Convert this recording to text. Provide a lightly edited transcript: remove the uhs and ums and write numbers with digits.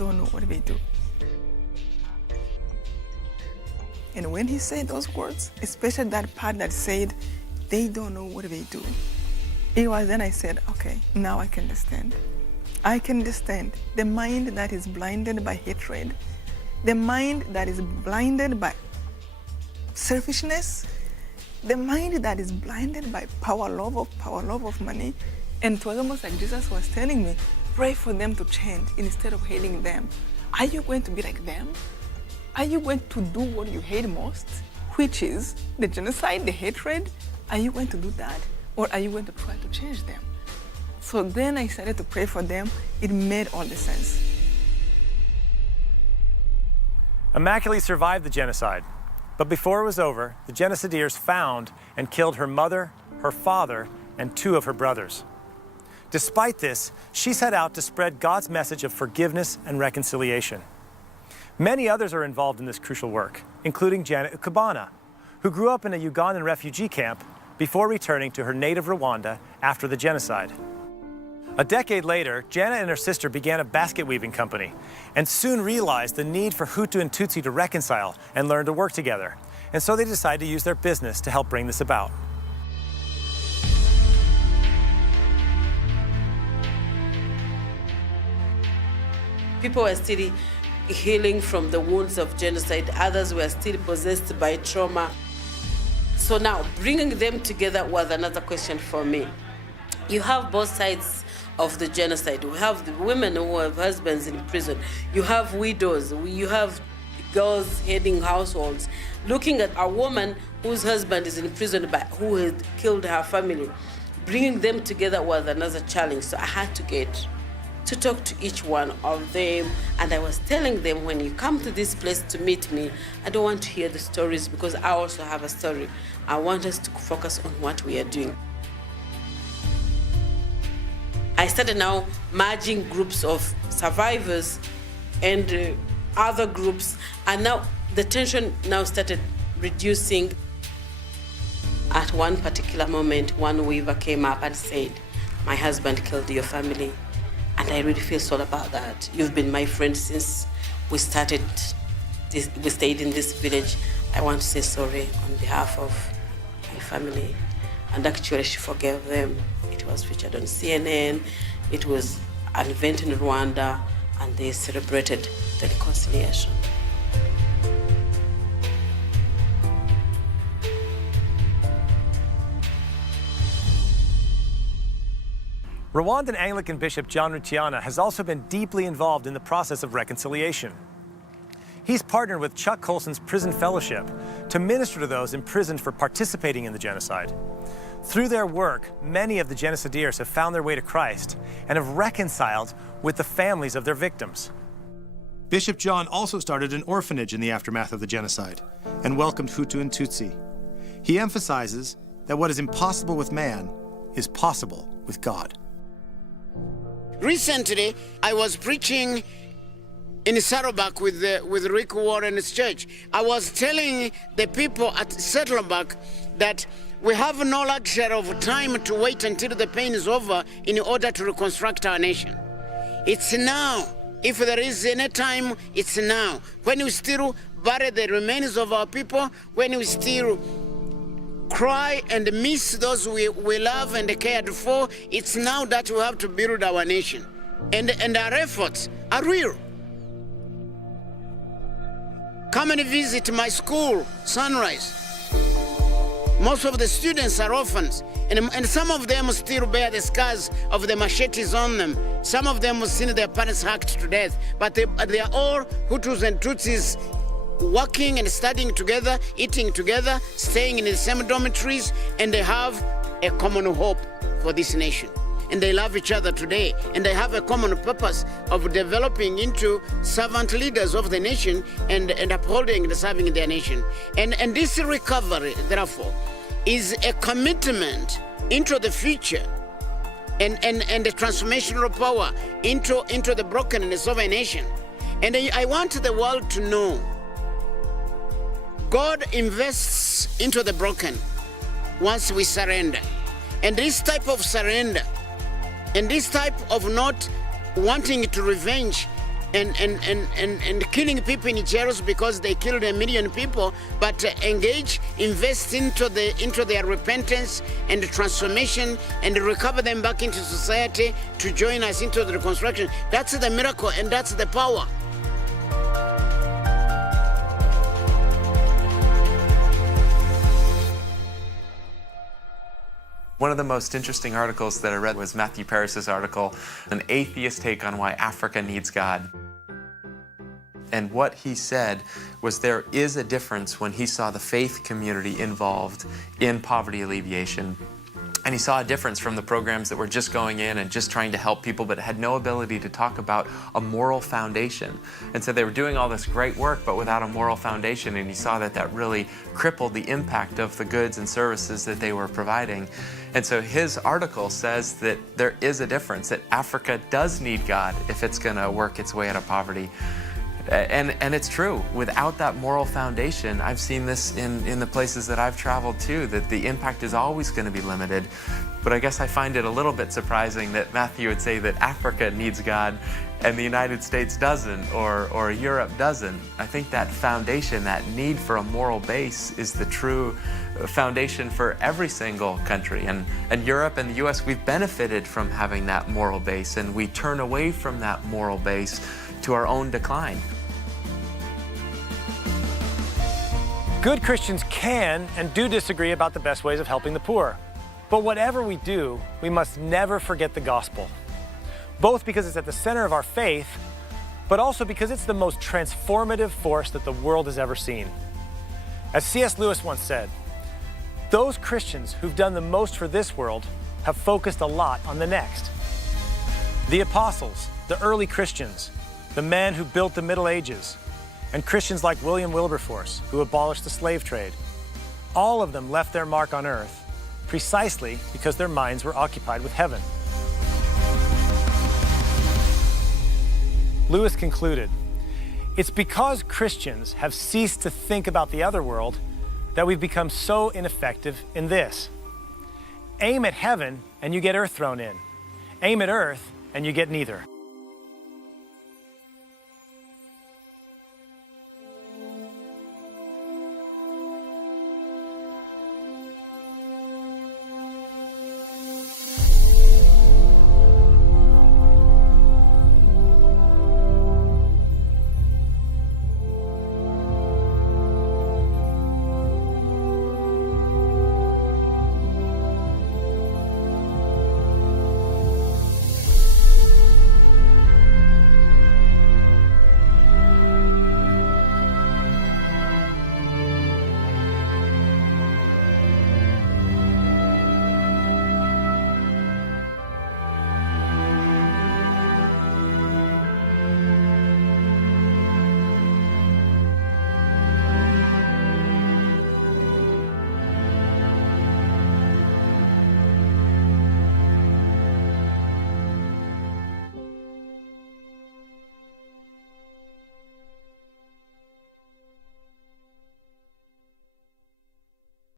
don't know what they do. And when he said those words, especially that part that said, they don't know what they do, it was then I said, okay, now I can understand. I can understand the mind that is blinded by hatred, the mind that is blinded by selfishness, the mind that is blinded by power, love of money. And it was almost like Jesus was telling me, pray for them to change instead of hating them. Are you going to be like them? Are you going to do what you hate most, which is the genocide, the hatred? Are you going to do that? Or are you going to try to change them? So then I started to pray for them. It made all the sense. Immaculée survived the genocide, but before it was over, the genocideers found and killed her mother, her father, and 2 of her brothers. Despite this, she set out to spread God's message of forgiveness and reconciliation. Many others are involved in this crucial work, including Janet Ukabana, who grew up in a Ugandan refugee camp before returning to her native Rwanda after the genocide. A decade later, Janet and her sister began a basket weaving company and soon realized the need for Hutu and Tutsi to reconcile and learn to work together. And so they decided to use their business to help bring this about. People were still healing from the wounds of genocide. Others were still possessed by trauma. So now, bringing them together was another question for me. You have both sides of the genocide. We have the women who have husbands in prison. You have widows. You have girls heading households. Looking at a woman whose husband is in prison but who had killed her family. Bringing them together was another challenge. So I had to get to talk to each one of them. And I was telling them, when you come to this place to meet me, I don't want to hear the stories because I also have a story. I want us to focus on what we are doing. I started now merging groups of survivors and other groups, and now the tension now started reducing. At one particular moment, one weaver came up and said, my husband killed your family, and I really feel sorry about that. You've been my friend since we started this, we stayed in this village. I want to say sorry on behalf of my family. And actually she forgave them. It was featured on CNN, it was an event in Rwanda, and they celebrated the reconciliation. Rwandan Anglican Bishop John Rutiana has also been deeply involved in the process of reconciliation. He's partnered with Chuck Colson's Prison Fellowship to minister to those imprisoned for participating in the genocide. Through their work, many of the genocideers have found their way to Christ and have reconciled with the families of their victims. Bishop John also started an orphanage in the aftermath of the genocide and welcomed Hutu and Tutsi. He emphasizes that what is impossible with man is possible with God. Recently, I was preaching in Saddleback with Rick Warren's church. I was telling the people at Saddleback that we have no luxury of time to wait until the pain is over in order to reconstruct our nation. It's now. If there is any time, it's now. When we still bury the remains of our people, when we still cry and miss those we love and cared for, it's now that we have to build our nation. And our efforts are real. Come and visit my school, Sunrise. Most of the students are orphans, and some of them still bear the scars of the machetes on them. Some of them have seen their parents hacked to death, but they are all Hutus and Tutsis working and studying together, eating together, staying in the same dormitories, and they have a common hope for this nation. And they love each other today, and they have a common purpose of developing into servant leaders of the nation and upholding and serving their nation. And this recovery, therefore, is a commitment into the future and the transformational power into the brokenness of a nation. And I want the world to know God invests into the broken once we surrender. And this type of surrender and this type of not wanting to revenge and killing people in jails because they killed 1 million people, but invest into their repentance and transformation and recover them back into society to join us into the reconstruction. That's the miracle and that's the power. One of the most interesting articles that I read was Matthew Paris's article, An Atheist Take on Why Africa Needs God. And what he said was there is a difference when he saw the faith community involved in poverty alleviation. And he saw a difference from the programs that were just going in and just trying to help people, but had no ability to talk about a moral foundation. And so they were doing all this great work, but without a moral foundation. And he saw that that really crippled the impact of the goods and services that they were providing. And so his article says that there is a difference, that Africa does need God if it's going to work its way out of poverty. And it's true. Without that moral foundation, I've seen this in the places that I've traveled to, that the impact is always going to be limited. But I guess I find it a little bit surprising that Matthew would say that Africa needs God and the United States doesn't, or Europe doesn't. I think that foundation, that need for a moral base, is the true foundation for every single country. And Europe and the US, we've benefited from having that moral base, and we turn away from that moral base to our own decline. Good Christians can and do disagree about the best ways of helping the poor. But whatever we do, we must never forget the gospel. Both because it's at the center of our faith, but also because it's the most transformative force that the world has ever seen. As C.S. Lewis once said, those Christians who've done the most for this world have focused a lot on the next. The apostles, the early Christians, the men who built the Middle Ages, and Christians like William Wilberforce, who abolished the slave trade. All of them left their mark on earth precisely because their minds were occupied with heaven. Lewis concluded, it's because Christians have ceased to think about the other world that we've become so ineffective in this. Aim at heaven and you get earth thrown in. Aim at earth and you get neither.